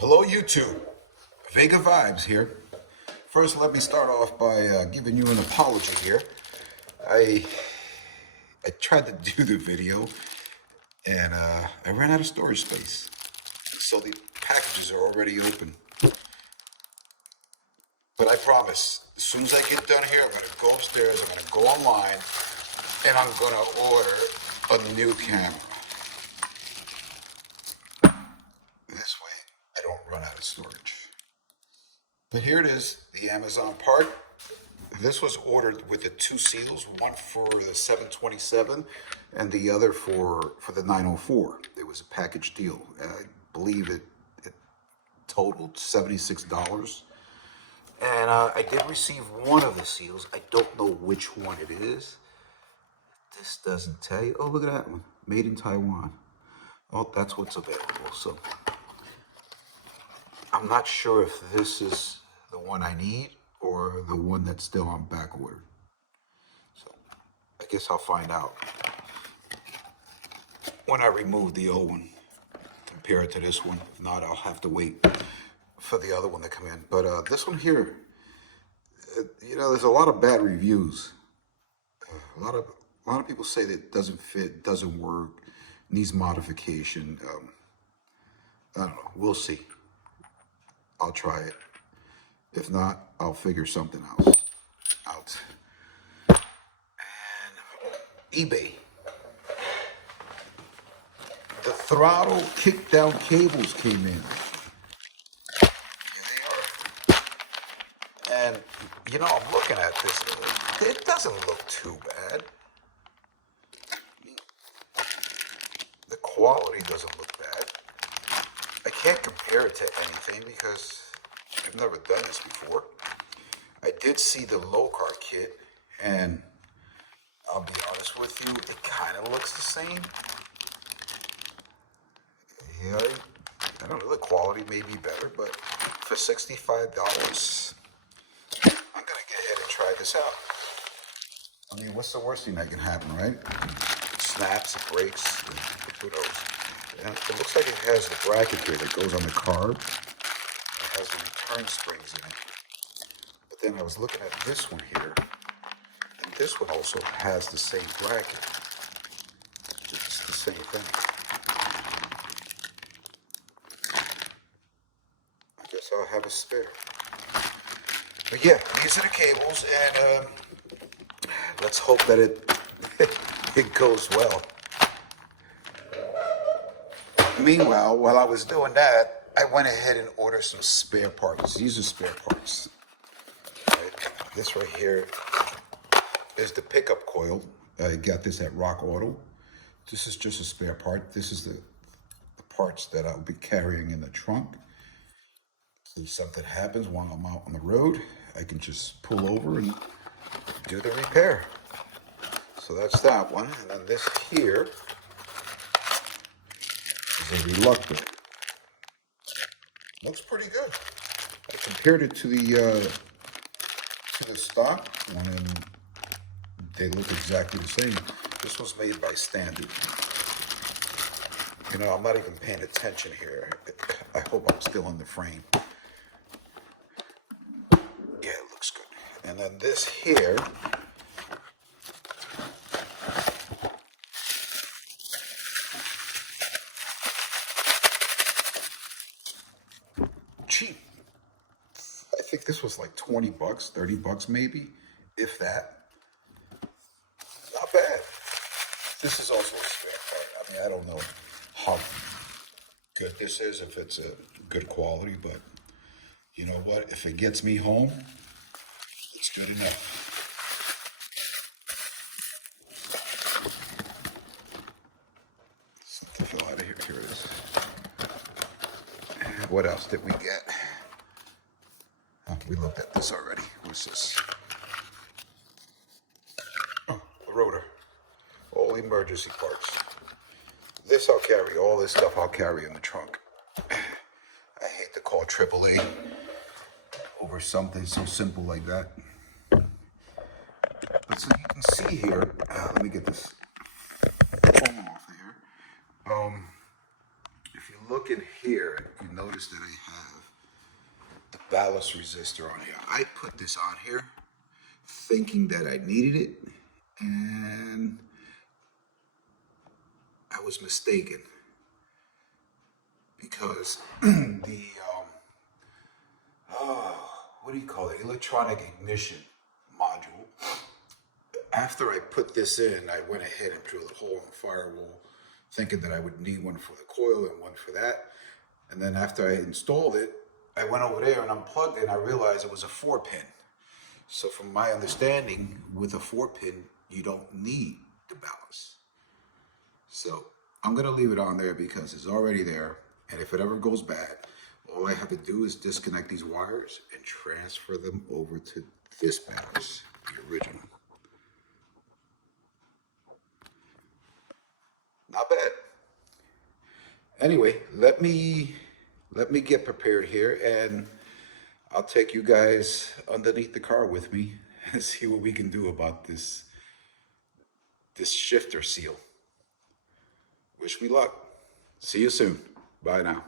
Hello YouTube, Vega Vibes here. First, let me start off by giving you an apology here. I tried to do the video and I ran out of storage space. So the packages are already open. But I promise, as soon as I get done here, I'm gonna go upstairs, I'm gonna go online, and I'm gonna order a new camera. This way, I don't run out of storage. But here it is, the Amazon part. This was ordered with the two seals, one for the 727 and the other for the 904. It was a package deal. I believe it totaled $76. And I did receive one of the seals. I don't know which one it is. This doesn't tell you. Oh, look at that one. Made in Taiwan. Oh, that's what's available. So I'm not sure if this is the one I need or the one that's still on back order. So I guess I'll find out when I remove the old one, compare it to this one. If not, I'll have to wait for the other one to come in. But this one here, there's a lot of bad reviews. A lot of people say that it doesn't fit, doesn't work, needs modification. I don't know. We'll see. I'll try it. If not, I'll figure something else out. And eBay. The throttle kickdown cables came in. Here they are. And, I'm looking at this. It doesn't look too bad. The quality doesn't look bad. I can't compare it to anything because I've never done this before. I did see the low car kit, and I'll be honest with you, it kind of looks the same. Yeah, I don't know, the quality may be better, but for $65, I'm gonna get ahead and try this out. I mean, what's the worst thing that can happen, right? Snaps, it breaks, who knows? And it looks like it has the bracket here that goes on the carb. It has the return springs in it. But then I was looking at this one here, and this one also has the same bracket. It's the same thing. I guess I'll have a spare. But yeah, these are the cables, and let's hope that it goes well. Meanwhile, while I was doing that, I went ahead and ordered some spare parts. These are spare parts. Right. This right here is the pickup coil. I got this at Rock Auto. This is just a spare part. This is the parts that I'll be carrying in the trunk. If something happens while I'm out on the road, I can just pull over and do the repair. So that's that one. And then this here is a reluctant. Looks pretty good. I compared it to the stock one, and they look exactly the same. This was made by Standard. I'm not even paying attention here. I hope I'm still in the frame. Yeah, it looks good. And then this here, cheap. I think this was like 20 bucks, 30 bucks maybe, if that. Not bad. This is also a spare part. I mean, I don't know how good this is, if it's a good quality, but you know what? If it gets me home, it's good enough. Something fell out of here. Here it is. What else did we get? Oh, we looked at this already. What's this? Oh, the rotor. All emergency parts. This I'll carry. All this stuff I'll carry in the trunk. I hate to call AAA over something so simple like that. But so you can see here, let me get this foam off of here. If you look in here, you notice that I have the ballast resistor on here. I put this on here thinking that I needed it, and I was mistaken because the what do you call it? Electronic ignition module. After I put this in, I went ahead and drilled a hole in the firewall, thinking that I would need one for the coil and one for that. And then after I installed it, I went over there and unplugged it, and I realized it was a 4-pin. So from my understanding, with a 4-pin, you don't need the ballast. So I'm gonna leave it on there because it's already there. And if it ever goes bad, all I have to do is disconnect these wires and transfer them over to this ballast, the original. Not bad. Anyway, let me get prepared here, and I'll take you guys underneath the car with me and see what we can do about this shifter seal. Wish me luck. See you soon. Bye now.